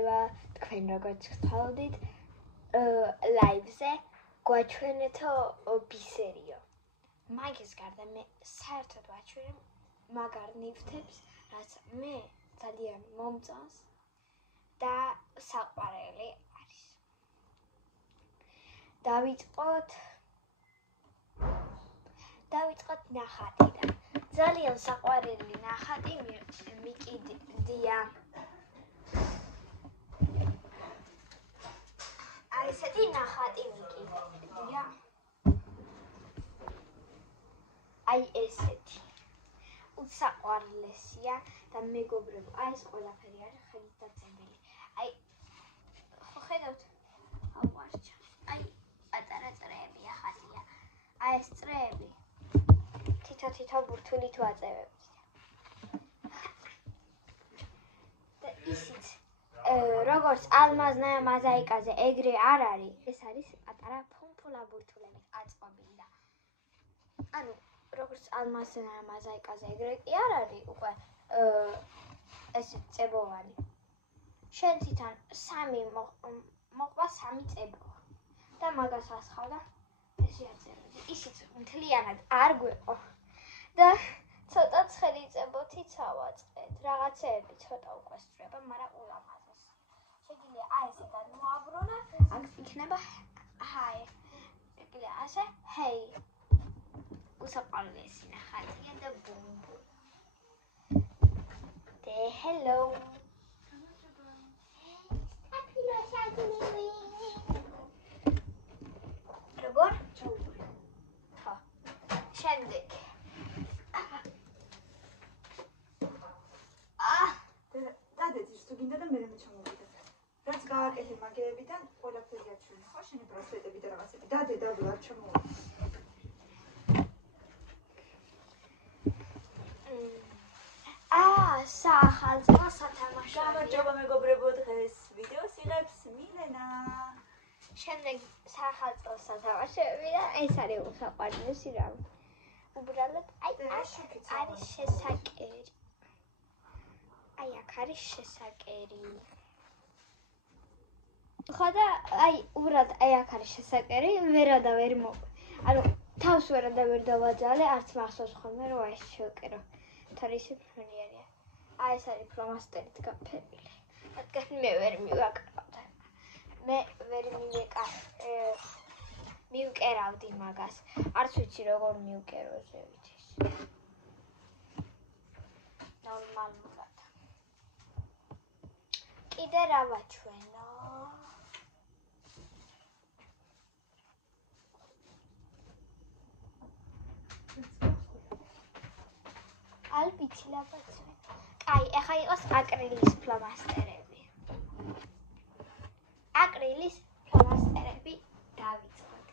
მოგესალმება თქვენ როგორც გთხოვდით ლაივზე გვაჩვენეთო ბისერიო. მაგის გარდა მე საერთოდ ვაჩვენე მაგარ ნივთებს, რაც მე ძალიან მომწონს და საყვარელი არის. დავიწყოთ ნახატიდან. ძალიან საყვარელი ნახატი მიკიდია. ესეთი ნახატი მიკიდია. აი ესეთი. უსაყვარლესია და მეგობრებო, აი ეს ყველაფერი არის ხელით დაწერილი. აი ხო ხედავთ? ავარჩა. აი პატარა წრეები ახალია. აი ეს წრეები თითო ბურთულით ვაწევებთ. და ისიც როგორც ალმაზნა მოზაიკაზე ეგრე არ არის. ეს არის პატარა ფუმფულა ბურთულებით აწყობილი და ანუ როგორც ალმაზნა მოზაიკაზე ეგრე კი არ არის უკვე ეს წებოვანი. შენ თვითონ 3 მოყვა 3 წებო და მაგას ასხავდა ესე აწერები. ისიც მთლიანად არ გვეყო და ცოტა ცხელი წებოთიც ავაწყეთ. რაღაცეები ცოტა უკვე სწრება, მაგრამ ულამაზეს. შეგიძლია აი ესე გადმოაბრუნე, აქ იქნება ჰაი. შეგიძლია ასე ჰეი. უსაყვარლესი ნახატია და ბუმბუ. და ჰელო. როგორ? ხო. შემდეგ. დადეძირს თუ გინდა და მე ჩამოვიდე. რაც გააკეთე მაგეებიდან ყველაფერი აჩვენე, ხო? შენი ბრასლეტები და რაღაცები. დადე დაბლა ჩამოვიდე. საახალწლო სათამაშო. გამარჯობა მეგობრებო, დღეს ვიდეოს იღებს მილენა. შემდეგ საახალწლო სათამაშოები და ეს არის უსაყვარლესი რამ. უბრალოდ აი აქ არის შესაკერი. აი აქ არის შესაკერი. ხო და აი უბრალოდ აი აქ არის შესაკერი, ვერადა ვერ ანუ თავს ვერადა ვერ დავაძალე, არც მახსოვს ხოლმე რომ ეს შევკერო. თორისი ფრენიერია. აი ეს არის ფლომასტერით გაფერილი. რადგან მე ვერ მივაკრავდა. მე ვერ მივკერავდი მაგას. არც ვიცი როგორ მივკერო ზევით ის. ნორმალურად. კიდე რა ვაჩვენო? ალბითი ლაბაცვენ. კაი, ახლა იყოს აკრილის ფლომასტერები. აკრილის ფლომასტერები დავიწყოთ.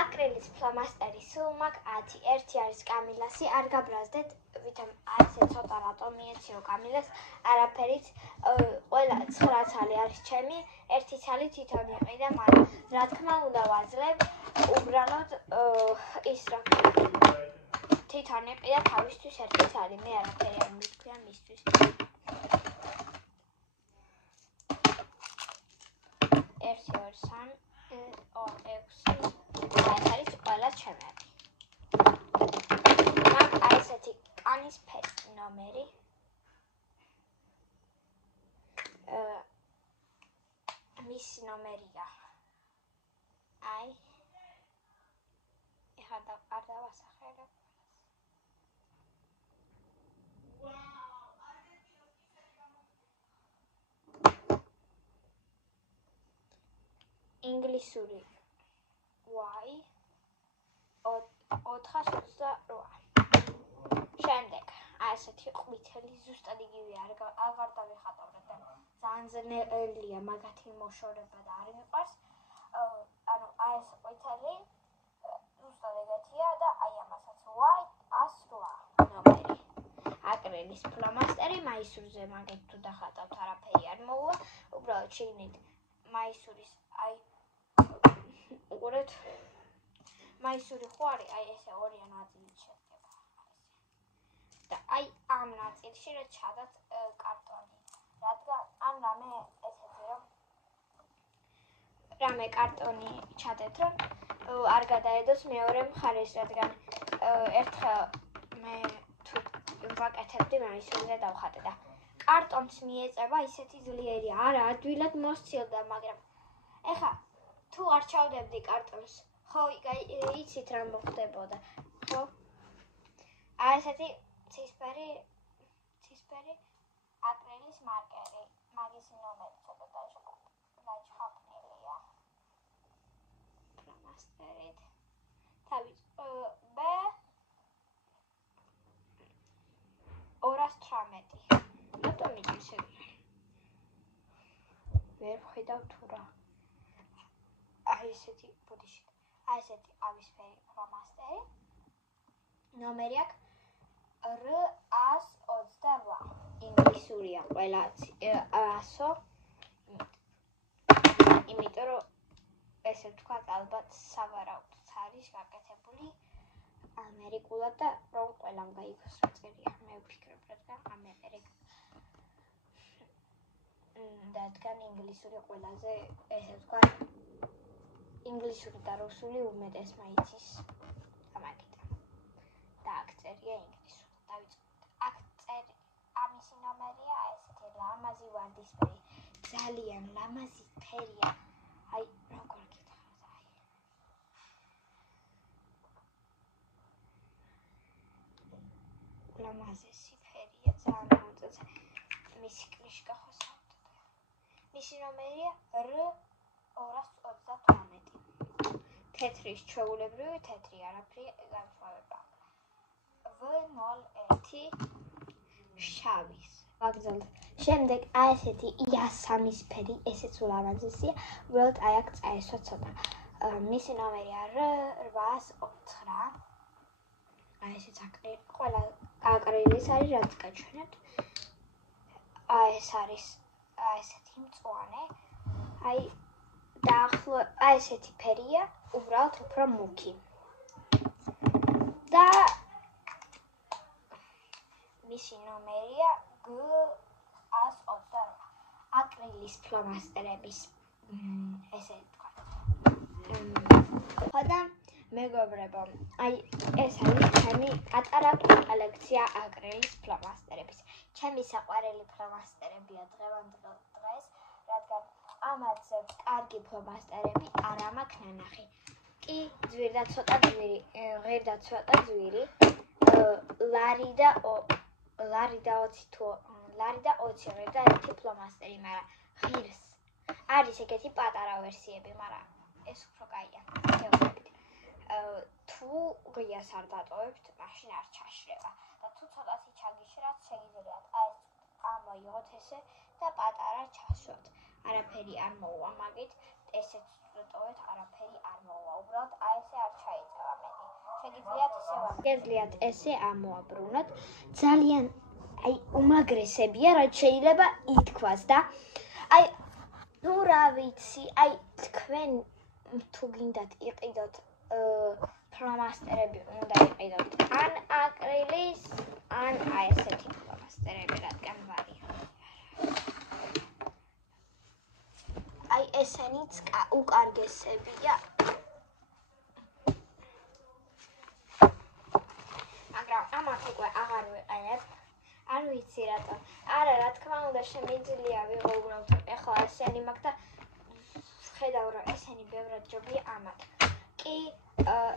აკრილის ფლომასტერი სულ მაქვს 10. ერთი არის კამილასი, არ გაბრაზდეთ, ვითომ ასე ცოტა რატომ მიეციო კამილას, არაფერით, ყველა 9 ცალი არის ჩემი, 1 ცალი თვითონ იყიდა, მაგრამ რა თქმა უნდა ვაძლევ, უბრალოდ ის რა თვითონ იყიდა თავისთვის 1 ცალი, მე არაფერი არ მითქვია მისთვის. 1 2 3 4 6 ეს არის ყველა ჩემები. მაგ აი ესეთი კანის ფერი ნომერი. მისი ნომერია. აი. ეხლა არ დავასახელებ. ინგლისური Y 428. შემდეგ აი ესეთი ყვითელი ზუსტად იგივე არ დავიხატავ და ძალიან ძნელია მაგათი მოშორება და არ მიყვარს. ანუ აი ეს ყვითელი ზუსტად ეგეთია და აი ამასაც Y 108 ნომერი. აკრილის ფლომასტერი მაისურზე მაგეთ თუ დახატავთ არაფერი არ მოუვა. უბრალოდ შეგნით მაისურის აი უყურეთ მაისური ხო არის აი ესე ორი ნაწილით შედგება და აი ამ ნაწილში რა ჩადოთ კარტონი რადგან ან რამე ეს რამე კარტონი ჩადეთ, რომ არ გადაედოს მეორე მხარეს, რადგან ერთხელ მე თუ ვაკეთებდი, მაისურზე დავხატე და კარტონს მიეწება ისეთი ძლიერი, არა, ადვილად მოსცილდა, მაგრამ ეხა თუ არ ჩავდებდი კარტონს, ხო, იცით რა მოხდებოდა, ხო? აი ესეთი ცისფერი აკრილის მარკერი, მაგის ნომერი ცოტა დაჩხაპნილია. ფლომასტერით. თავის B 218. რატომ ისე ვერ ვხედავ თუ რა. აი ესეთი ბუდიში. აი ესეთი ყავისფერი ფლომასტერი. ნომერი აქვს R128. ინგლისურია ყველა 100. იმიტომ რომ ესე ვთქვათ, ალბათ სავარაუდოდ არის გაკეთებული ამერიკულად და რომ ყველამ გაიგოს რა წერია. მე ვფიქრობ, რადგან რადგან ინგლისური ყველაზე ესე ვთქვათ, ინგლისური და რუსული უმეტეს მაიცის ამაგიდან. და აქ წერია ინგლისურად. დავიწყოთ. აქ ამისი ნომერია ესეთი ლამაზი ვარდისფერი. ძალიან ლამაზი ფერია. აი, როგორ გითხართ, აი. ლამაზესი ფერია, ძალიან მოწესე. მისი კრიშკა ხო საერთოდ. მისი ნომერია R228. თეთრის ჩვეულებრივი თეთრი, არაფერი განსხვავება. V01 შავის. ვაგზავნთ. შემდეგ აი ესეთი იასამისფერი, ესეც ულამაზესია. უბრალოდ აი აქ წაესვა ცოტა. მისი ნომერია R809. აი ესეც ყველა აკრილის არის, რაც გაჩვენებთ. აი ეს არის აი ესეთი მწვანე. აი აი ესეთი ფერია, უბრალოდ უფრო მუქი. და მისი ნომერია G128. აკრილის ფლომასტერების ესე ვთქვათ. ხოდა მეგობრებო, აი ეს არის ჩემი პატარა კოლექცია აკრილის ფლომასტერების. ჩემი საყვარელი ფლომასტერებია დღევანდელ დღეს, რადგან ამაზე კარგი ფლომასტერები არ მაქვს ნანახი. კი, ძვირდა ცოტა ძვირი, ღირდა ცოტა ძვირი. ლარი და 20 ღირდა ერთი ფლომასტერი, მაგრამ ღირს. არის ეგეთი პატარა ვერსიები, მაგრამ ეს უფრო კაია. შევხედეთ. თუ ღიას არ დატოვებთ, მაშინ არ ჩაშრება. და თუ ცოტათი ჩაგიშრათ, შეგიძლიათ აი ეს ამოიღოთ ესე და პატარა ჩასვათ. არაფერი არ მოვა მაგით, ესეც დატოვეთ, არაფერი არ მოვა. უბრალოდ აი ესე არ ჩაიწევა მეტი. შეგიძლიათ ესე ამოაბრუნოთ. ძალიან აი უმაგრესებია, რაც შეიძლება ითქვას და აი ნუ რა ვიცი, აი თქვენ თუ გინდათ იყიდოთ ფლომასტერები უნდა იყიდოთ ან აკრილის, ან აი ესეთი ფლომასტერები, რადგან ვარიანტი. აი ესენიც უკარგესებია. მაგრამ ამათ უკვე აღარ ვიყენებ. არ ვიცი რატომ. არა, რა თქმა უნდა, შემიძლია ვიღო უბრალოდ ეხლა ესენი მაქვს და ხედავ რომ ესენი ბევრად ჯობია ამათ. კი,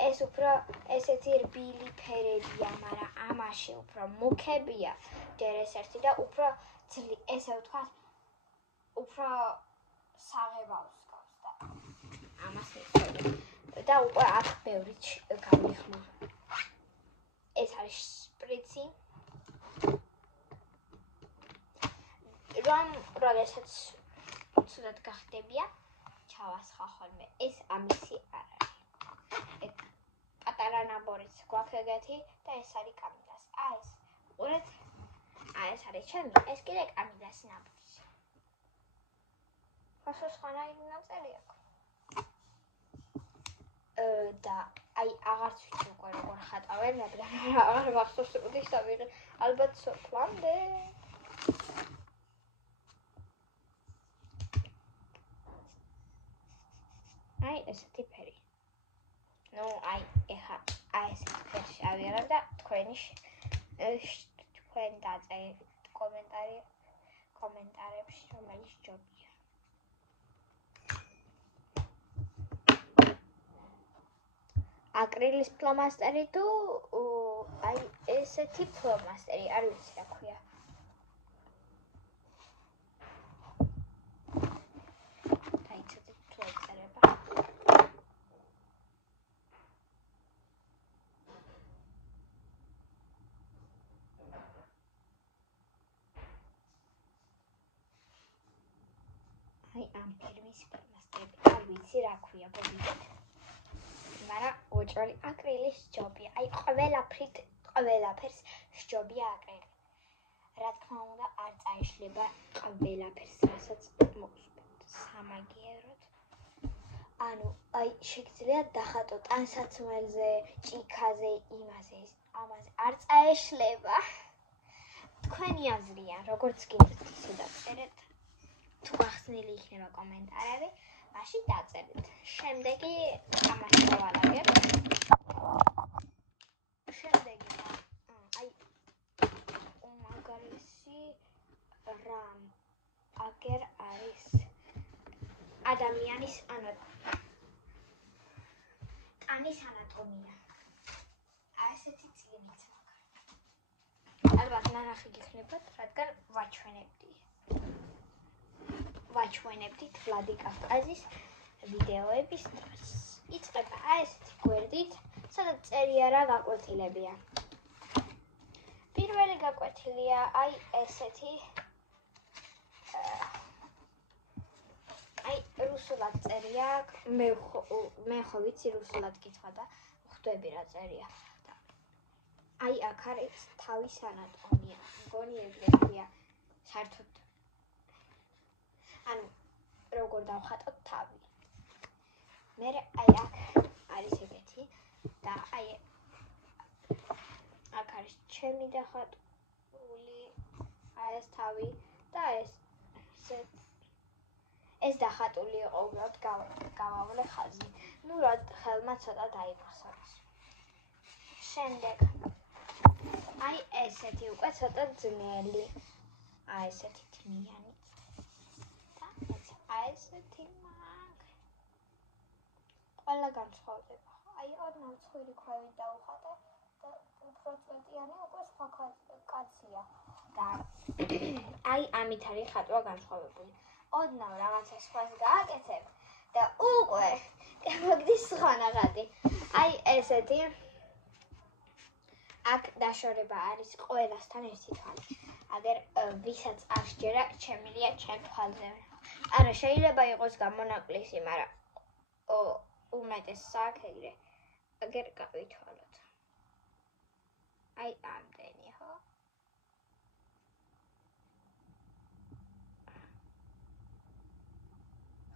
ეს უფრო ესეთი რბილი ფერებია, მაგრამ ამაში უფრო მუქებია ჯერ ეს ერთი და უფრო ესე ვთქვათ, უფრო საღებავს გავს და ამას მიხსოვდა. და უკვე აქ ბევრი გამიხმო. ეს არის შპრიცი. როდესაც ცუდად გახდებია, ჩავასხა ხოლმე. ეს ამისი არ არის. პატარა ნაბორიც გვაქვს ეგეთი და ეს არის კამილას. აი ეს, უყურეთ, აი ეს არის ჩემი, ეს კიდე კამილას ნაბორი. ხასო სხვანაირი ნაწილი აქვს. და აი აღარც ვიცი უკვე როგორ ხატავენ, მაგრამ აღარ მახსოვს როდის დავიღე. ალბათ სოფლამდე. აი ესეთი ფერი. ნუ აი ეხა აი ესეთი ფერი ავიღებ და თქვენ დაწერთ კომენტარებში რომელიც ჯობია. აკრილის ფლომასტერი თუ აი ესეთი ფლომასტერი, არ ვიცი რა ქვია. დაიცადეთ თუ ეწერება. აი ამ ფირმის ფლომასტერი, არ ვიცი რა ქვია, მოგიგეთ. მაგრამ ოჭველი აკრილის ჯობია. აი ყველაფერს ჯობია აკრილი. რა თქმა უნდა, არ წაიშლება ყველაფერს, რასაც მოგსურთ სამაგიეროდ. ანუ აი შეგიძლიათ დახატოთ ტანსაცმელზე, ჭიქაზე, იმაზე, ამაზე. არ წაეშლება. თქვენი აზრია, როგორც გინდათ ისე დაწერეთ. თუ გახსნილი იქნება კომენტარები, მაშინ დაწერეთ. შემდეგი ამას დავარაგებ. შემდეგი აი უმაგარესი რამ აგერ არის ადამიანის ტანის ანატომია. აი ესეთი წიგნიც მაგარი. ალბათ ნანახი გიქნებათ, რადგან ვაჩვენებდით ვლადი კავკაზის ვიდეოების დროს. იწყება აი ესეთი გვერდით, სადაც წერია რა გაკვეთილებია. პირველი გაკვეთილია აი ესეთი აი რუსულად წერია, მე ხო ვიცი რუსულად კითხვა და ხვდები რა წერია. აი აქ არის თავის ანატომია. მგონი ეგრეთია საერთოდ. ანუ როგორ დავხატოთ თავი. მერე აი აქ არის ეგეთი და აი აქ არის ჩემი დახატული აი ეს თავი და ეს დახატული იყო უბრალოდ გავავლე ხაზი. ნუ რა ხელმა ცოტა დაიფასა. შემდეგ აი ესეთი უკვე ცოტა ძნელი. აი ესეთი თმიანი. და აი ესეთი მაგ. ყველა განსხვავდება. აი ოდნავ ცხვირი ქვევით დავხატე და უფრო წვეტიანი უკვე სხვა კაცია. და აი ამით არის ხატვა განსხვავებული. ოდნავ რაღაცა სხვას გააკეთებ და უკვე მოგდის სხვა ნახატი. აი ესეთი აქ დაშორება არის ყველასთან ერთი თვალი. აგერ ვისაც არ შეჯერა, შემილია ჩემ თვალზე. არა, შეიძლება იყოს გამონაკლისი, მაგრამ უმეტესს აქ ეგრე. აგერ გავითვალოთ. აი ამდენი, ხო?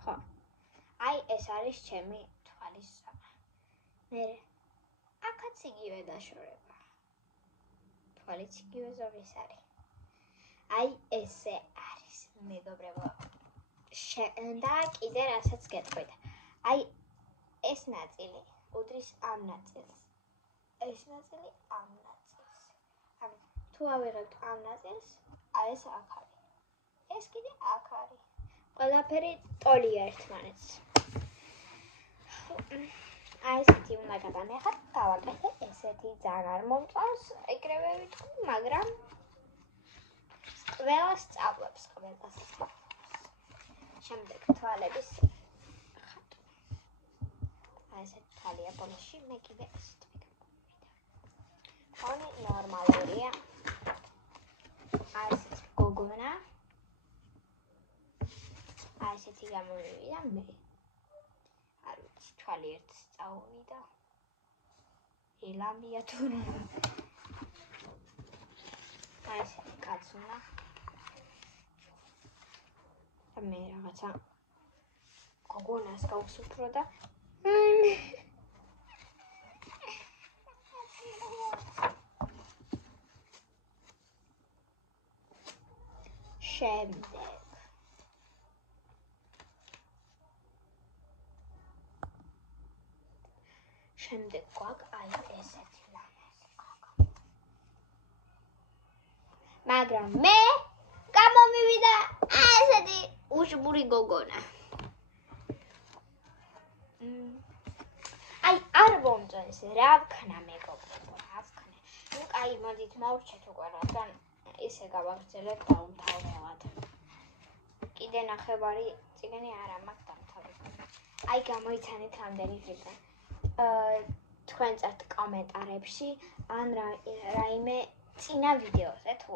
ხო. აი ეს არის ჩემი თვალის სამა. მერე აქაც იგივე დაშორება. თვალიც იგივე ზომის არის. აი ესე არის, მეგობრებო. და კიდე რასაც გეტყვით. აი ეს ნაწილი უდრის ამ ნაწილს. ეს ნაწილი ამ ნაწილს. ანუ თუ ავიღებთ ამ ნაწილს, აი ეს აქ არის. ეს კიდე აქ არის. ყველაფერი ტოლია ერთმანეთს. აი ესეთი უნდა გადამეხოთ, გავაკეთე ესეთი ძალიან არ მომწონს, ეგრევე ვიტყვი, მაგრამ ყველა სწავლობს. შემდეგ თვალების ხატვა. აი ესეთი თვალია ბოლოში, მე კიდე ესეთი ვიგებ. ფონი ნორმალურია. აი ესეთი გოგონა. აი ესეთი გამოვიდა მე. არ ვიცი, თვალი ერთ სწავლიდა. ელამია თუ რა. აი ესეთი კაცუნა. და მე რაღაცა გოგონას გავსუფრო და შემდეგ შემდეგ გვაქვს აი ესეთი ლამაზი გოგო. მაგრამ მე გამომივიდა ესეთი უშბური გოგონა. აი არ მომწონს რა ვქნა მეგობრებო, რა ვქნა. ნუ კაი მოდით მოვრჩეთ უკვე რადგან ისე გავაგრძელებ დაუმთავრებლად. კიდე ნახევარი წიგნი არა მაქვს დამთავრებული. აი გამოიცანეთ რამდენი დღიდან. თქვენ წერთ კომენტარებში ან რაიმე წინა ვიდეოზე თუ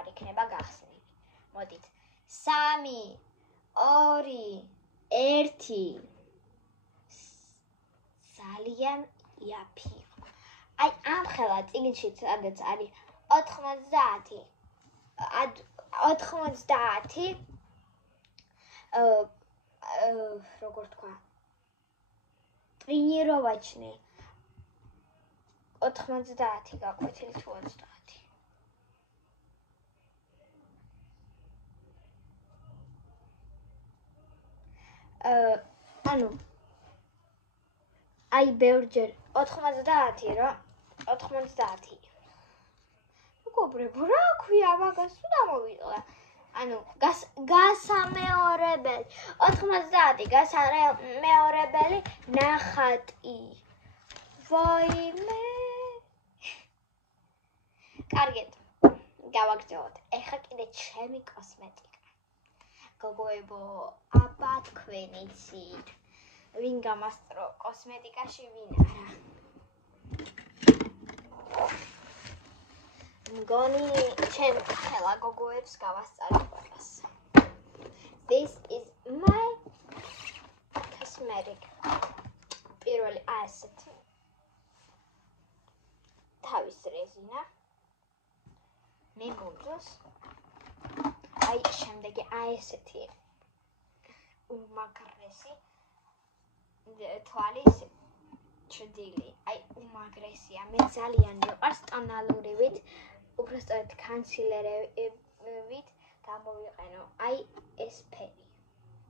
არ იქნება გახსნილი. მოდით 3 2 1 ძალიან იაფი. აი ამ ხელა წიგნში სადაც არის 90 როგორ თქვა ტრენიროვაჩნი 90 გაკვეთილი თუ 30. ანუ აი ბევრჯერ 90 რა 90. მეგობრებო, რა ქვია მაგას თუ დამოვიწყდა. ანუ გასამეორებელი 90 გასამეორებელი ნახატი. ვაიმე. კარგეთ. გავაგრძელოთ. ეხლა კიდე ჩემი კოსმეტიკა. გოგოებო, აბა თქვენ იცით ვინ გამასწრო კოსმეტიკაში ვინ არა. მგონი ჩემ ხელა გოგოებს გავასწარი ყველას. This is my cosmetic. პირველი ასეთი. თავის რეზინა. მე მომწონს. აი შემდეგი ასეთი. უმაგრესი. თვალის ჭრილი. აი უმაგრესია. მე ძალიან მიყვარს ტონალურივით, უბრალოდ კონსილერებით გამოვიყენო. აი ეს ფერი.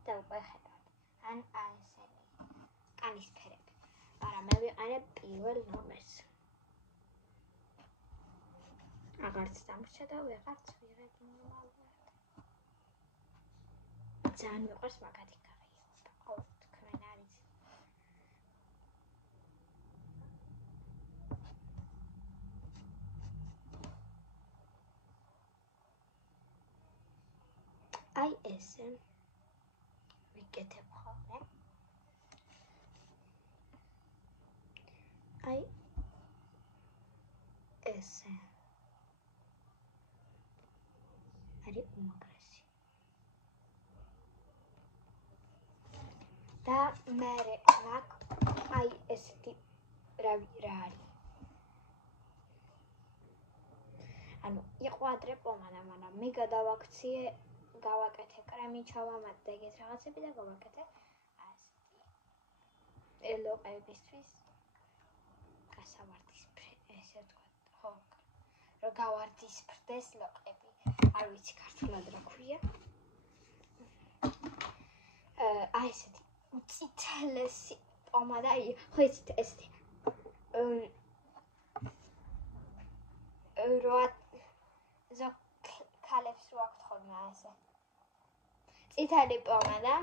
და უკვე ხედავთ. ან ესენი. კანის ფერები. მაგრამ მე ვიყენებ პირველ ნომერს. აღარც დამრჩა და ვეღარც ვიღებ ნორმალურად. ძალიან მიყვარს მაგათი გაღიობა. აუ თქვენ არის აი ესე ვიკეთებ ხოლმე. აი ესე არის უმაგრესი. და მე აი ესეთი რა არის. ანუ იყო ადრე პომადა, მაგრამ მე გადავაქციე, გავაკეთე კრემი, ჩავამატე და ეგეთ რაღაცები და გავაკეთე ასეთი ელოყებისთვის გასავარდისფრე, ესე ვთქვა, ხო, რომ გავარდისფრდეს ლოყები. არ ვიცი ქართულად რა ქვია. აი ესეთი წითელესი პომადა, ხო იცით ესეთი. ქალებს რო აქვთ ხოლმე ესე. წითელი პომადა.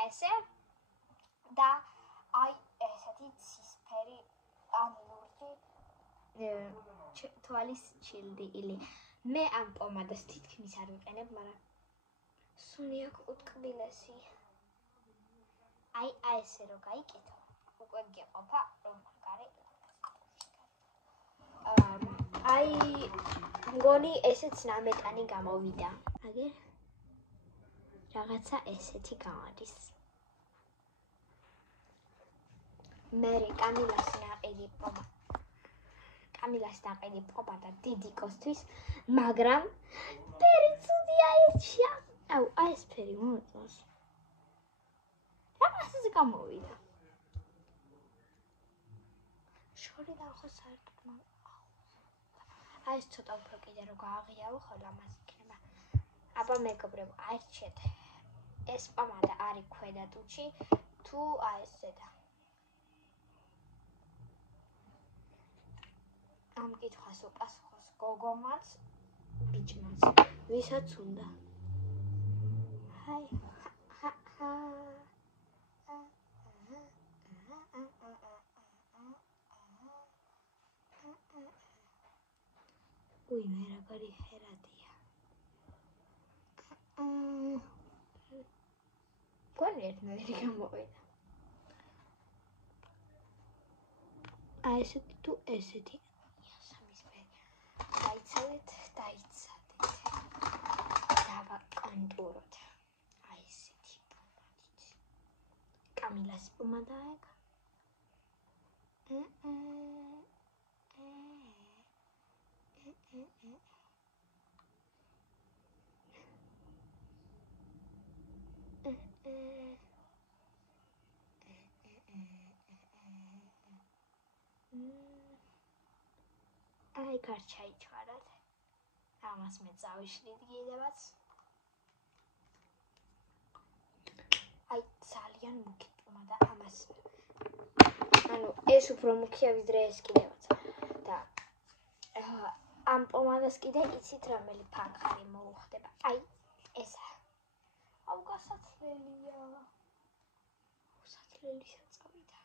აი ესე. და აი ესეთი ცისფერი ან ლურჯი თვალის ჩილდილი. მე ამ პომადას თითქმის არ ვიყენებ, მაგრამ სუნი აქვს უტკბილესი. აი ესე რო გაიკეთო, უკვე გეყოფა რომ მაგარი. აი მგონი ესეც ნამეტანი გამოვიდა. აგერ რაღაცა ესეთი გამოდის. მე კამილას ნაყიდი პომადა დიდიკოსთვის, მაგრამ ფერი ცუდია ერთშია. აუ, აი ეს ფერი მომწონს. რაღაცაზე გამოვიდა. შორიდან ხო საერთოდ აი ეს ცოტა უფრო კიდე რო გააღიავო, ხო ლამაზი იქნება. აბა მეგობრებო, აირჩიეთ. ეს პომადა არის ქვედა ტუჩი თუ აი ეს ზედა. ამ კითხვას უპასუხოს გოგომაც, ბიჭმაც, ვისაც უნდა. ვინმე როგორი ჰერადია. გონი ერთნაირი გამოვიდა. აი ესეთი თუ ესეთი. დაიცადეთ. დავაკანტუროთ. აი ესეთი პომადით. კამილას პომადა ეგ. აი გარჩაიჩვარად. ამას მე წავიშლით კიდევაც. აი ძალიან მუქი პომადა ამას. ანუ ეს უფრო მუქია ვიდრე ეს კიდევაც. და ამ პომადას კიდე იცით რომელი ფანხარი მოუხდება. აი ესა. აუ გასაცლელია. გასაცლელისა წავიდა.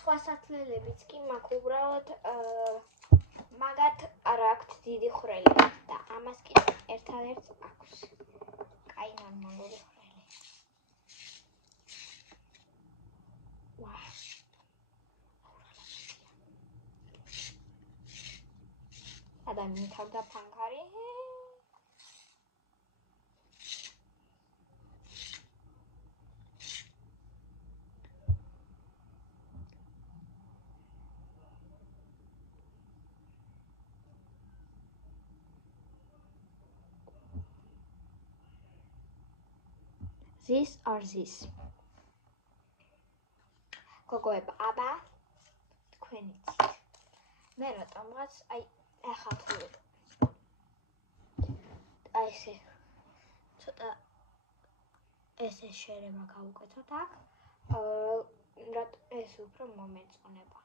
სხვა სათლელებიც კი მაქვს უბრალოდ მაგათ არ აქვთ დიდი ხვრელი და ამას კი ერთადერთს აქვს. კაი ნორმალური ხვრელი. ვა. ადამიანი თავდა ფანქარი. This or this. გოგოება, აბა თქვენიც. მე რატომღაც აი ახლა თუ აი ესე ცოტა ესე შერება გავუკეთოთ აქ. ეს უფრო მომეწონება.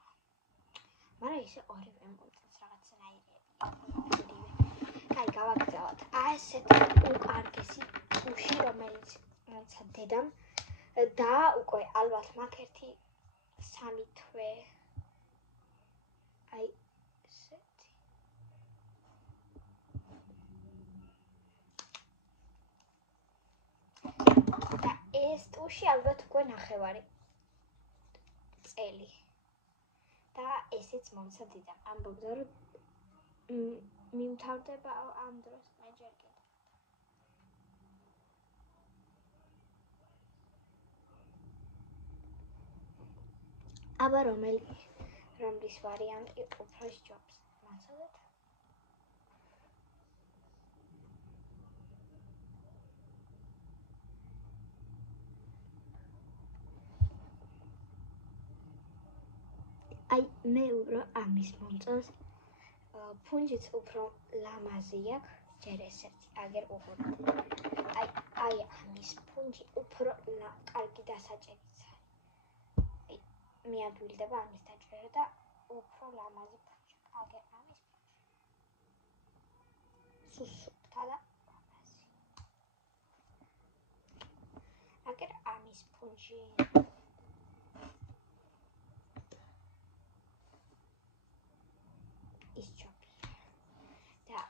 მაგრამ ისე ორივე მომწონს რაღაცნაირია. კაი, გავაგზავნოთ. აი ესეთი უკარგესი უში, რომელიც დედამ და უკვე ალბათ მაგ ერთი 3 თვე აი ესეთი და ეს ტუში ალბათ უკვე ნახევარი წელი და ესეც მომცა დედამ ამბობდა რომ მიმთავრდება ამ დროს მე ჯერ კიდევ აბა რომლის ვარიანტი უფრო სჯობს მაცადეთ აი მე უფრო ამის მომწონს ფუნჯიც უფრო ლამაზი აქვს ჯერ ესეთი აგერ უყურეთ აი ამის ფუნჯი უფრო კარგი დასაჭერიც არის მიადვილდება ამის დაჭერა და უფრო ლამაზი ფუნჯი აგერ ამის სუსუფთა და ლამაზი აგერ ამის ფუნჯი ის ჯობია და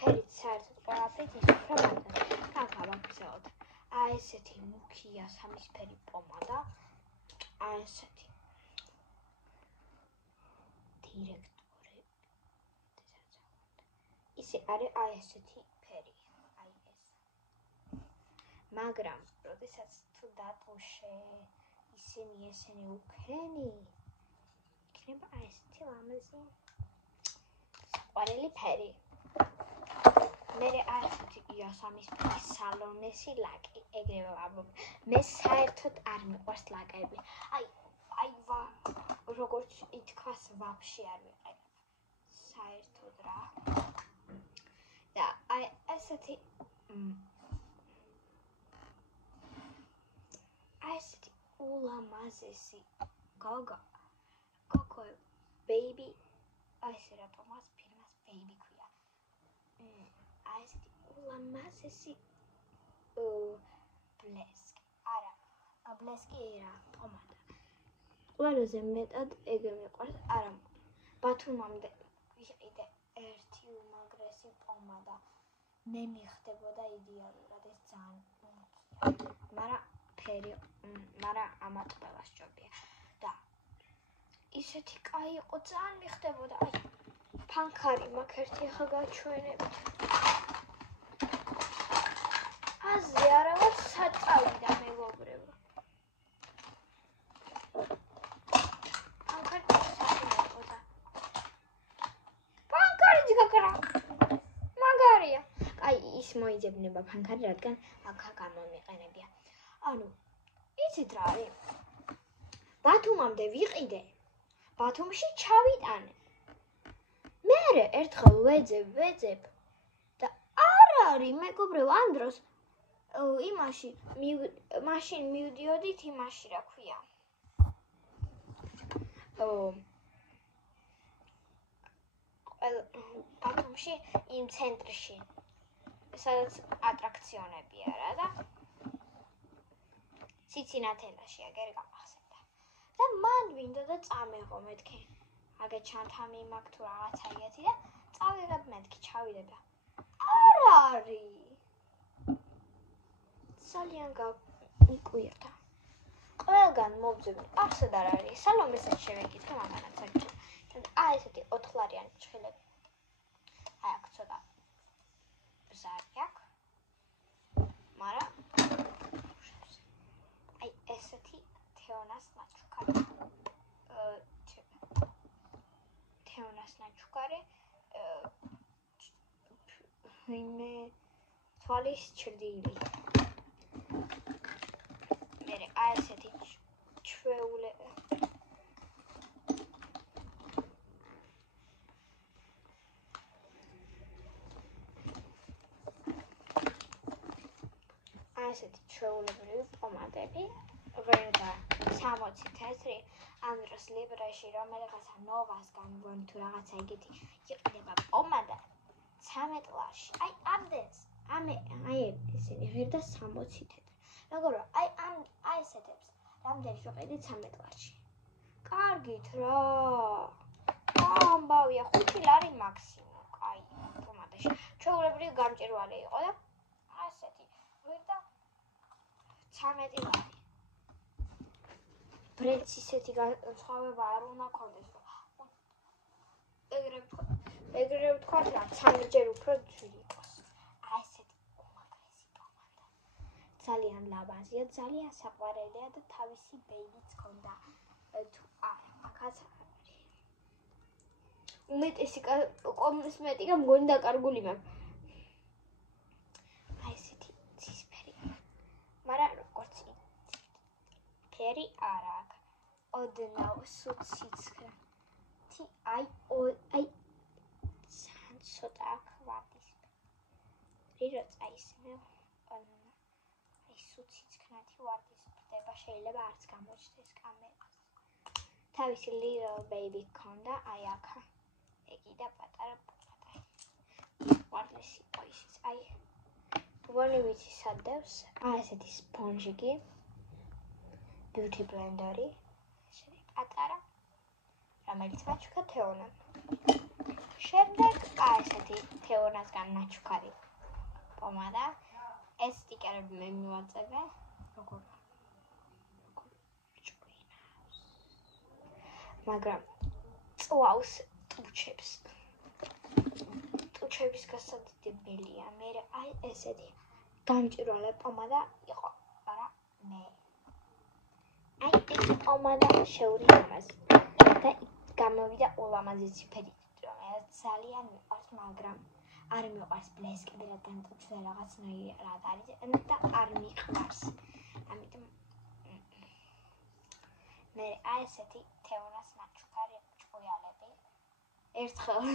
ფერით საერთოდ ყველაფრით ის უფრო მაგარი გავაგზავნოთ აი ესეთი მუქია სამისფერი პომადა აი ესეთი დირექტორი ისე არის აი ესეთი ფერი აი ეს მაგრამ როდესაც თუ დატუშე ისინი უკრენი იქნება აი ესეთი ლამაზი საყვარელი ფერი მე აი ესეთი იასამისფერი სალონესი ლაკი ეგრევე ვამბობ მე საერთოდ არ მიყვარს ლაკები აი აივა როგორც ითქვას ვაფშე არ ვიყენებ საერთოდ რა და აი ესეთი ულამაზესი გოგო baby აი ესე რატომაც ფირმას baby ქვია აი ესეთი ულამაზესი ბლესკი რა პომადა ყველაზე მეტად ეგ მიყვარს არა ბათუმამდე ვიყიდე ერთი უმაგრესი პომადა მე მიხდებოდა იდეალურად ეს ძალიან მაგრამ ამათ ყველა სჯობია და ისეთი კაი იყო ძალიან მიხდებოდა აი ფანქარი მაქვს ერთი ახლა გაჩვენებთ აზე არავად საწავიდა მეგობრებო მაგარია აი ის მოიძებნება ფანქარი რადგან აქა გამომიყენებია ანუ იცით რა არის ბათუმამდე ვიყიდე ბათუმში ჩავიტანე მე ერთხელ ვეძებ და არ არის მეგობრებო ამ დროს იმაში მაშინ მივდიოდით იმაში რა ქვია ბათუმში იმ ცენტრში სადაც ატრაქციონებია რა და ციცინათელაში აგერ გამახსენდა და მან ვინდოდა წამეღო მეთქი აგე ჩანთამი მაქვს თუ რაღაცა ეგეთი და წავიღებ მეთქი ჩავიდებ და არ არის ძალიან გამიკვირდა ყველგან მოვძებნი არსად არ არის სალომესაც შევეკითხე მაგანაც საერთოდ აი ესეთი 4 ლარიანი ჭხილები აი აქ ცოტა ბზარი აქვს მაგრამ აი ესეთი თეონას ნაჩუქარი ვინმე თვალის ჩრდილი მე აი ესეთი ჩვეულე ასეთი ჩვეულებრივი პომადები ღირდა 60 თეთრი ამ დროს ლიბრეში რომელიღაცა ნოვასგან მგონი თუ რაღაცა ეგეთი იყიდება პომადა 13 ლარში აი ამდენს აი ესენი ღირდა 60 თეთრი როგორ აი ესეთებს რამდენი შევყიდი 13 ლარში კარგით რა ამბავია 5 ლარი მაქსიმუმ კაი პომადაში ჩვეულებრივი გამჭვირვალე იყო და ასეთი ღირდა 13 ლარი ბრენდს ისეთი განსხვავება არ უნდა ქონდეს ეგრე ვთქვათ რა 13 ჯერ უფრო ძვირი იყოს აი ესეთი უმაგრესი პომადა ძალიან ლამაზია ძალიან საყვარელია და თავისი ბეიბიც ქონდა თუ აქაც უმეტესი კოსმეტიკა მგონი დაკარგული მაქვს აი ესეთი ცისფერი მაგრამ როგორც ფერი არ აქვს ოდნავ სუციცხე აი ძალიან ცოტა აქვს ვარდისფერი როცა ისმევ აი სუციცხნათი ვარდისფრდება შეიძლება არც გამოჩნდეს კამერას თავისი little baby ქონდა აი აქა ეგი და პატარა პომადა ვარდისი ისიც აი ვონი ვიცი სადევს აი ესეთი სპონჟიკი beauty blender-ი ესეთი პატარა რომელიც მაჩუქა თეონამ შემდეგ აი ესეთი თეონასგან ნაჩუქარი პომადა ეს სტიკერები მე მივაწევე როგორ ჭკვინავს მაგრამ წვავს ტუჩების გასადიდებელია მე აი ესეთი გამჭვირვალე პომადა იყო არა მე აი ეს პომადა შეურიგამას და გამოვიდა ულამაზესი ფერით რომელიც ძალიან მიყვარს მაგრამ არ მიყვარს ბლესკები რადგან ტუჩზე რაღაცნაირად არის და არ მიყვარს ამიტომ მე აი ესეთი თეონას მაჩუქარი ჭუიალები. ერთხელ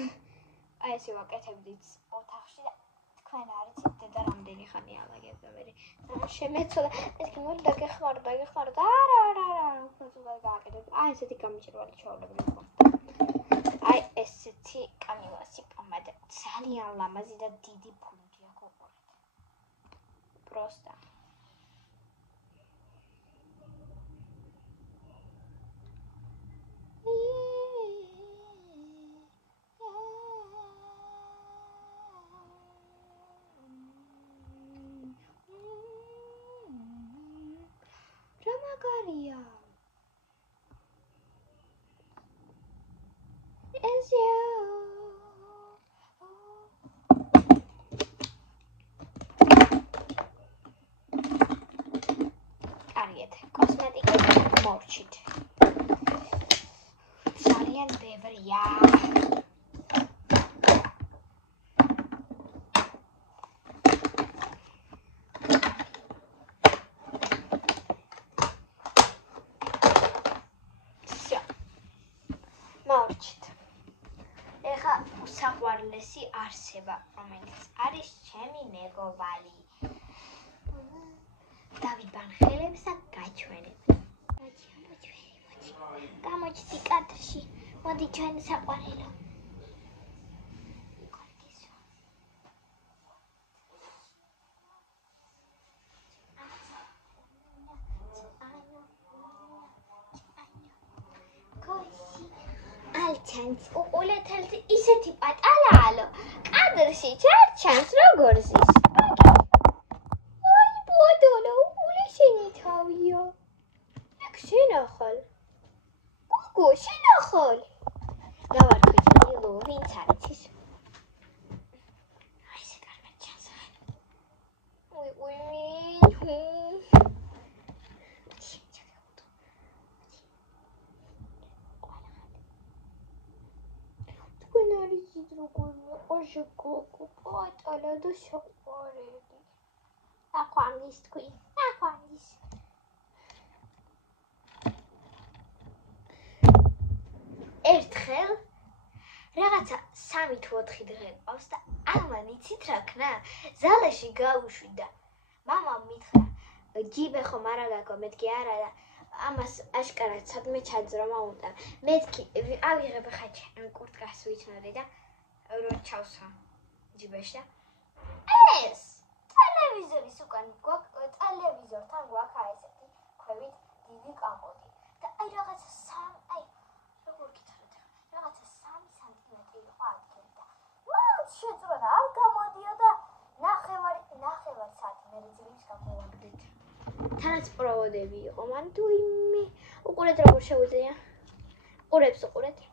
აი ესე ვაკეთებდით ოთახში და თქვენ არიცით დედა რამდენი ხანია ალაგებდა მე. შემეცოდა მეთქი მოდი დაგეხმარო არა უფრო გააკეთებ. აი ესეთი გამიჭრვალი ჩაოლებრი იყო. აი ესეთი კამილასი პომადა ძალიან ლამაზი და დიდი ფუნჯი აქვს უყურეთ. პროსტა Ramagaria. It's you. Კარგეთ, კოსმეტიკა მორჩით. ძალიან ბევრია. მორჩით. ეხა უსაყვარლესი არსება, რომელიც არის ჩემი მეგობარი. დავით ბანხელებს და გაჩვენებ. მოდი. გამოჩდი კადრში. მოდი ჩვენ საყვარელო. ალჩანს უყულეთელთ ისეთი პატარაალო. კადრში ჩარჩანს როგორ ზის. აი ბოდოლო უყულე შენი თავია. ეგ შენახალ. გოგო შენახალ. გავარკვიე ლო ვინც არის ის. აი ეს კარგად ჩანს. უი ოჟე გოგო პატარა და საყვარელი. აყვამის თქვი, აყვამის. ერთხელ რაღაცა 3 თუ 4 დღე ყავს და ამან იცით რა ქნა? ზალაში გავუშვი და მამამ მითხრა, ჯიბე ხომ არა გაკო, მეთქი არა და ამას აშკარად სადმე ჩაძრომა უნდა. მეთქი ავიღებ ხა კურტკას ვიცნობდი და რო ჩავსვა ჯიბეში და ეს ტელევიზორის უკან ტელევიზორთან გვაქვს ესეთი ქვევით დიდი კამოდი და აი რაღაცა როგორ გითხრათ რაღაცა 3 სანტიმეტრი იყო ადგილი და მათ შეძრონა არ გამოდიოდა ნახევარი საათი მე ძილის გამოვაგდეთ. თანაც პროვოდები იყო მან თუ იმე უყურეთ როგორ შეუძლია. უყურებს უყურეთ.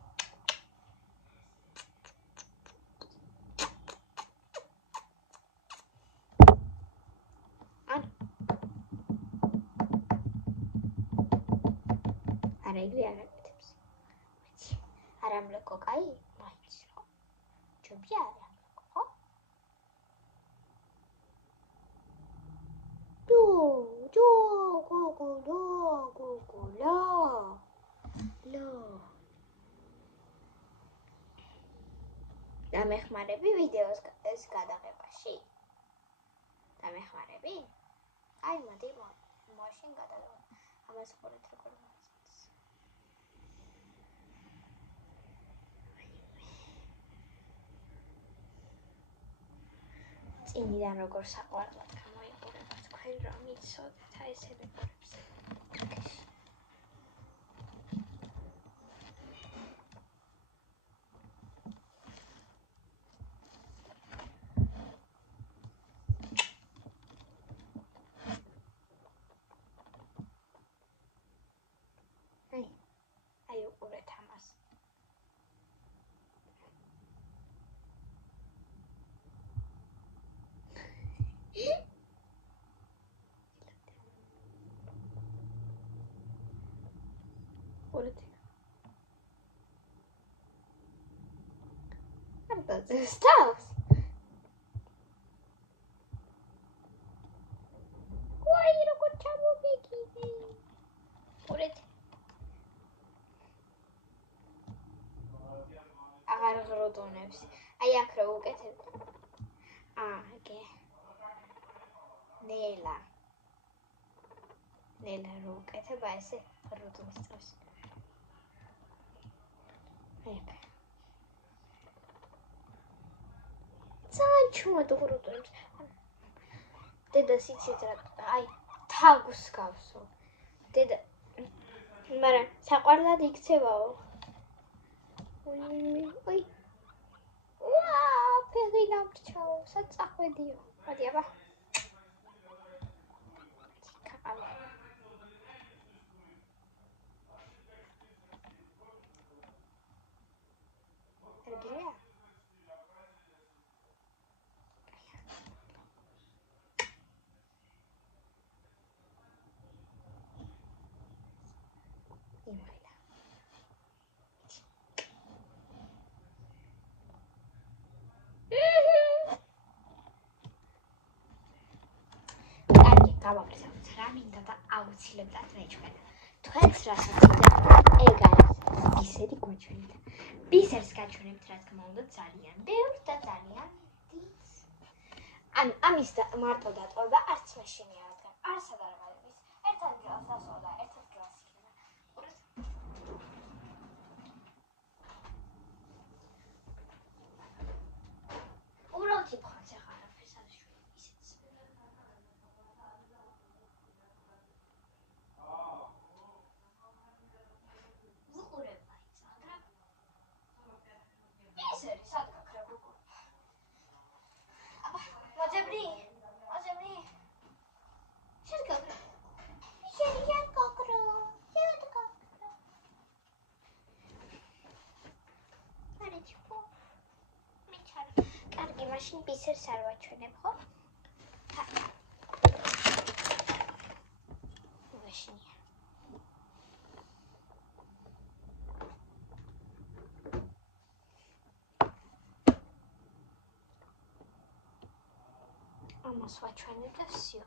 არა იგი არ აკეთებს. არა მლეკო კაი, მაინც რა. ჯობი არა მლეკო, ხო? დამეხმარები ვიდეოს ეს გადაღებაში? დამეხმარები? აი მოდი მაშინ გადავიღებ. ამას ხორეთ როგორ მოიწევს. წინიდან როგორ საყვარლად გამოიყურება თქვენ რომ იცოდეთ აი ესე რეკორებს. აი უყურეთ ამას. უყურეთ. არ დაწესტავს. ვაი როგორ ჩამოვიგიდი. უყურეთ. ჩონებს. აი აქ რო უკეთებ. აგე. ნელა რო უკეთებ, ესე რუდმის წავს. ეგ. ძალიან რუდმის. დედას იცით რა, აი თავს გავსო. დედა მაგრამ საყვარლად იქცევაო. ой. ფეხი გამრჩაო, საწახვედიო. მოდი აბა. კაყალა. ერგია. იმაილა. გავაგრძელოთ რა მინდა და აუცილებლად მეჩვენა. თქვენს რასაც მინდა, ეგ არის ბისერი გვაჩვენეთ. ბისერს გაჩვენებთ, რა თქმა უნდა, ძალიან ბევრს და ძალიან დიდს. ანუ ამის მარტო დატოვება არც მეშინია, რადგან არსად არ გაიგეს. ერთ ადგილას დასვა და ერთ ადგილას იქნება. უბრალოდ იფხავს ახლა არაფერს არ შეშვი ისიც. მაშინ ბისერს არ ვაჩვენებ, ხო? მაშინია. ამას ვაჩვენებ და всё.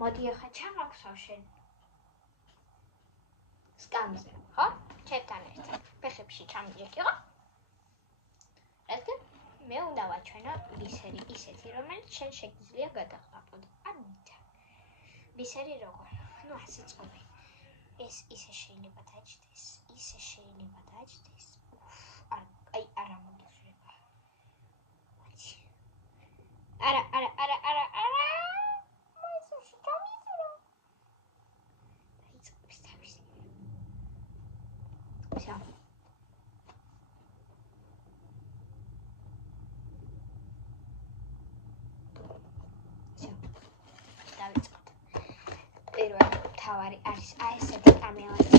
მოდი ახლა ჩამაგსავ შენ. სკამზე, ხო? ჩემთან ერთად. ფეხებში ჩამიჯექი, ხო? რადგან მე უნდა ვაჩვენო ბისერი ისეთი, რომელიც შენ შეგიძლია გადაყლაპო. ამიტომ. ბისერი როგორ? ნუ ასე წყობი. ეს ისე შეიძლება დაჭდეს, ისე შეიძლება დაჭდეს. აი არა მოგეშება. არა. მაისოში გამიძრო. დაიწყებს თავის. всё. დავიწყოთ. პირველი თავარი არის აი ესეთი კამელადი.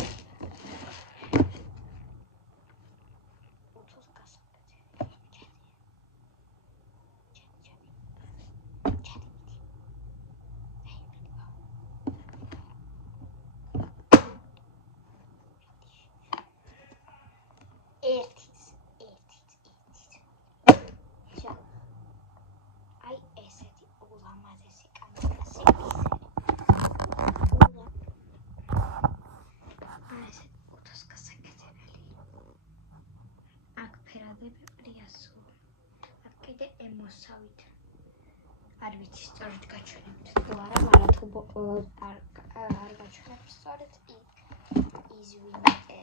მოსავით. არ ვიცი სწორად გაჩვენებთ თუ არა, მაგრამ თუ არ გაჩვენებთ სწორად, извините.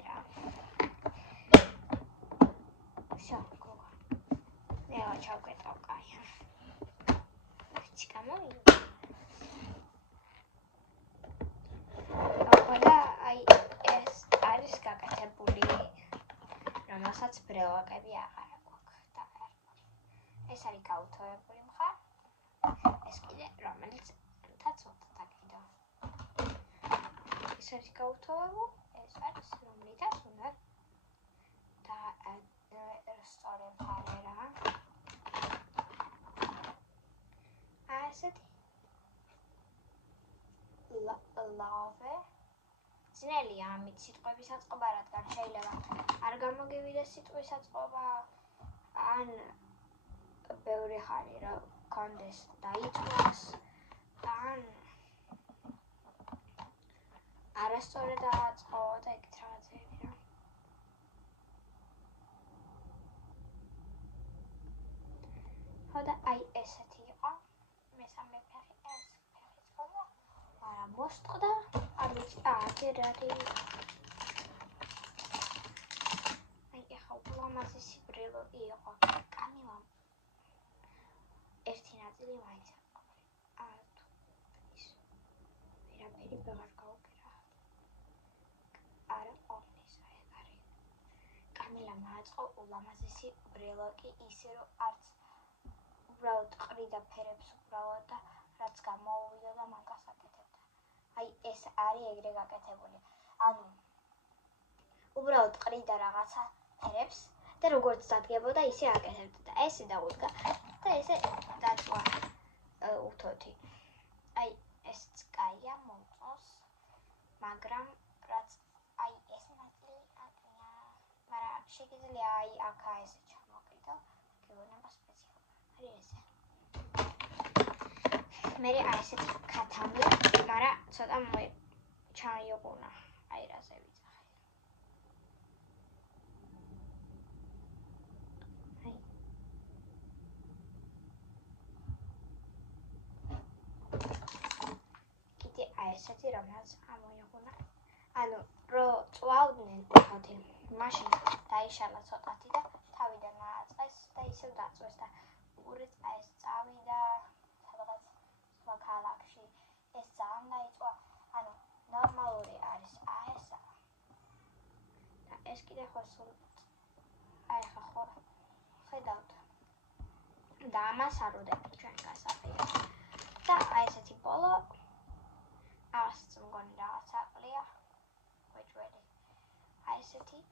всё, გოგო. მე ჩავკეტავ კაი. ჩიკამოვი. ახლა აი ეს არის გაკეთებული, რომელსაც ბრელაკები აღარ აქვს. ეს არის გაუთოვებული მხარ. ეს კიდე რომელიც თაცოთ დაკიდო. ეს არის გაუთოვებული, ეს არის რომლითაც უნდა რესტორე მხარე რა. ასეთი ლავე. ძნელია ამით სიტყვების აწყობა, რადგან შეიძლება არ გამოგივიდეს სიტყვის აწყობა, ან ბევრი ხანი რა კონდეს დაიწყოს, ან არასწორად დააწყო და ეგეთ რაღაცები რა. ხოდა აი ესეთი იყო. მესამე ფეხი ეს ფეხიც ყოლა. მაგრამ მოსწყდა, არ ვიცი, აგერ არის. აი ახლა ულამაზესი ბრელოკი იყო. კამილამ ერთი ნაწილი მაინც ვერაფერი ვეღარ გაუგერა. არა ყოფნის ეგ არის. კამილამ აწყო ულამაზესი ბრელოკი ისე რომ არც უბრალოდ ყრიდა ფერებს უბრალოდ და რაც გამოუვიდა და მაგას აკეთებდა. აი ეს არის ეგრე გაკეთებული. ანუ უბრალოდ ყრიდა რაღაცა ფერებს და როგორც დადგებოდა ისე აკეთებდა და ესე დაუდგა და ესე დაწვა უთოთი. აი ესეც კაია მომწონს, მაგრამ რაც აი ეს ნაწილი აკია, მაგრამ შეგიძლია აი აქა ესე ჩამოკიდო, გეუბნება სპეციალურად. არის ესე. მე აი ესეთი ქათამი, მაგრამ ცოტა ჩაიოყუნა. აი რაზე ვიძახე. აი. კიდე აი ესეთი რომელიც ამოიღუნა. ანუ რო წვავდნენ ხოთი. მაშინ დაიშალა ცოტათი და თავიდან ააწეს და ისევ დაწვეს და უყურეთ აი ეს წავიდა სადღაც სხვა ქალაქში. ეს ძალიან დაიწვა. ანუ ნორმალური არის აი ესა. და ეს კიდე ხო სულ აი ხო ხედავთ. და ამას არ უდები ჩვენ გასაყიდად. და აი ესეთი ბოლო ასც მგონი რაღაც აყლია. გვეჭველი. აი ესეთი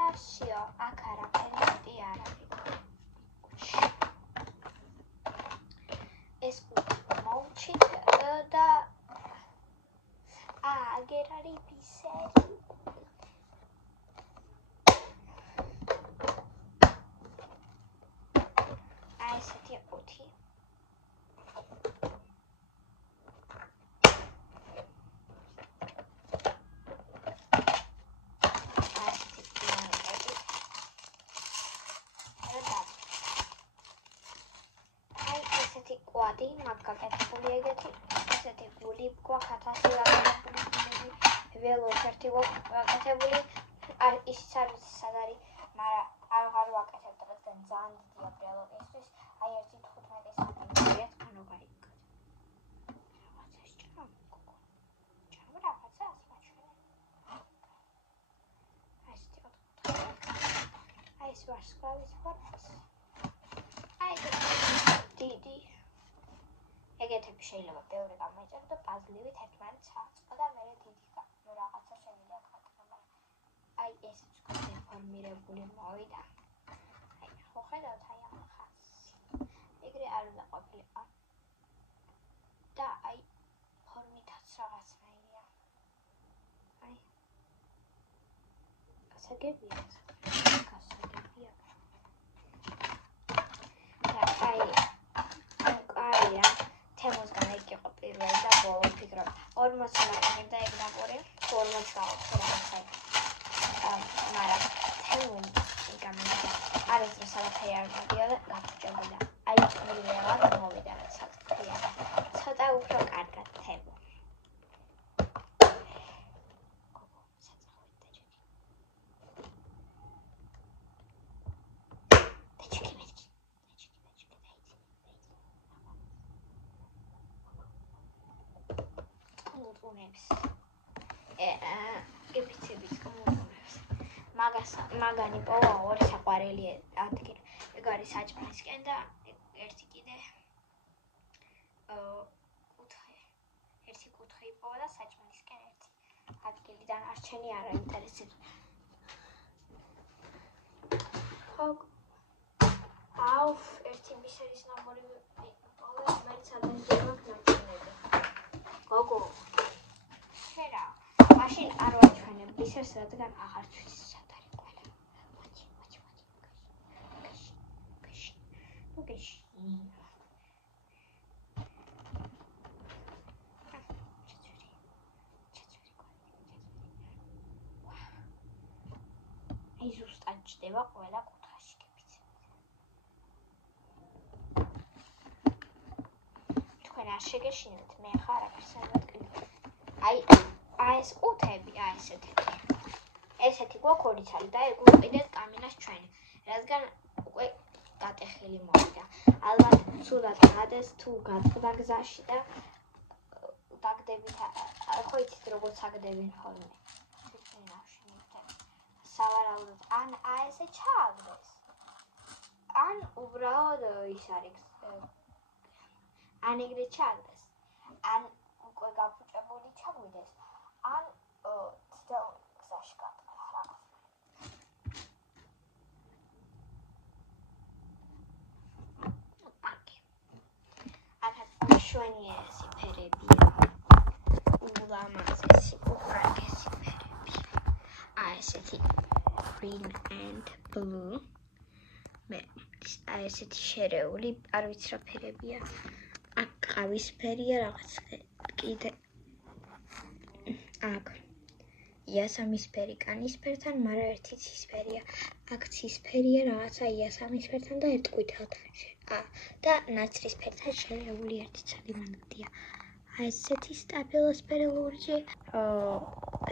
და всё, აქ არაფერი არ არის. ეს მოვჩით და აგერ არის ბისერი. აი ესეთი ყუთი. კვადი მაგ გაკეთებული ეგეთი ესეთი გული გვაქვს 1000 გაკეთებული ველოს ერთი გაკეთებული არ ისიც არის სად არის მაგრამ აღარ ვაკეთებ დღესდღე ძალიან დიდია ბრელოკისთვის აი ერთი 15 სანტიმეტრია тканო გაიგოთ რაღაცას ჭამ გოგო ჭამ რაღაცას მაჩვენე აი ეს ეს ვარსკვლავის ფორმას აი დიდი ეგეთები შეიძლება ბევრი გამოიწერო და პაზლივით ერთმანეთს აწყო და მე დიდი რაღაცა შემიძლია გაკეთო, მაგრამ აი ესეც დეფორმირებული მოვიდა. აი ხო ხედავთ აი ამ ხაზს. ეგრე არ უნდა ყოფილიყო. და აი ფორმითაც რაღაცნაირია. აი გასაგებია. გასაგებია. და აი კაია თემოსგან ეგ იყო პირველი და ბოლო ფიქრობ 40 მაინც და ეგ ნაპური 40 გავაკეთე რაღაცა მაგრამ თემო გამიგდა არის რომ საფერი არ მოდიოდა გაგჭებოდა აი პირველად მოვიდა რაც საფრია ცოტა უფრო კარგად თემო მაგანი პოვა ორი საყვარელი ადგილი. ეგ არის საჭმელისკენ და ერთი კიდე კუთხე. ერთი კუთხე იპოვა და საჭმელისკენ ერთი ადგილი დანარჩენი არ აინტერესებს. ხო. აუ, ერთი ბისერის ნაბორი პოვა, რომელიც ადრე გაქნაჩნდება. გოგო. შერა. მაშინ არ ვაჩვენებ ბისერს, რადგან აღარ ჩვენს ჩდება ყველა კუთხეში გებიცით. თქვენ არ შეგეშინეთ, მე ხარ არაფერს არ ვატკნი. აი ეს კუთები, აი ესეთი გვაქვს 2 ცალი და ეგ ვიყიდეთ კამინას ჩვენ, რადგან უკვე გატეხილი მოვიდა. ალბათ ცუდად გადეს თუ გაწყდა გზაში და დაგდებით, ხო იცით როგორც აგდებენ ხოლმე. სავარაუდოდ ან ესე ჩააგდეს. ან უბრალოდ ის არის ან ეგრე ჩააგდეს. ან უკვე გაფუჭებული ჩაგვიდეს. ან ცდილ გზაში გატყდა რაღაც. აკი. აქაც მშვენიერესი ფერებია. ულამაზესი, უხარგესი ფერები. ესეთი green and blue. მე ესეთი შერეული, არ ვიცი რა ფერებია. აქ ყავისფერია რაღაც კიდე. აქ იასამისფერი კანისფერთან, მაგრამ ერთი ცისფერია. აქ ცისფერია რაღაცა იასამისფერთან და ერთკუთელთან. და ნაცრისფერთან შერეული ერთი ცალი მანქდია. ესეთი სტაფილოსფერი ლურჯი.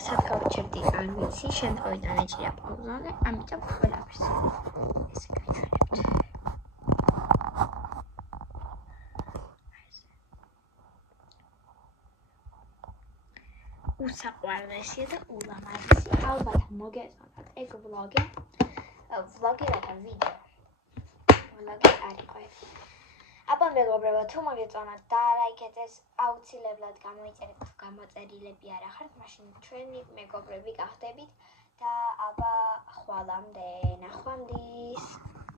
სად გავჩერდი არ ვიცი, შემთხვევიდან ეჭირა პაუზაზე, ამიტომ ყველაფერს ესე გავიარებთ. უსაყვარლესია და ულამაზესი. ალბათ მოგეწონათ ეგ ვლოგი. ვლოგი რა ვიდეო. ვლოგი არ იყო ეს. აბა მეგობრებო, თუ მოგეწონათ და ლაიქეთ ეს აუცილებლად გამოიწერეთ, თუ გამოწერილები არ ახართ, მაშინ ჩვენი მეგობრები გახდებით და აბა ხვალამდე, ნახვამდის.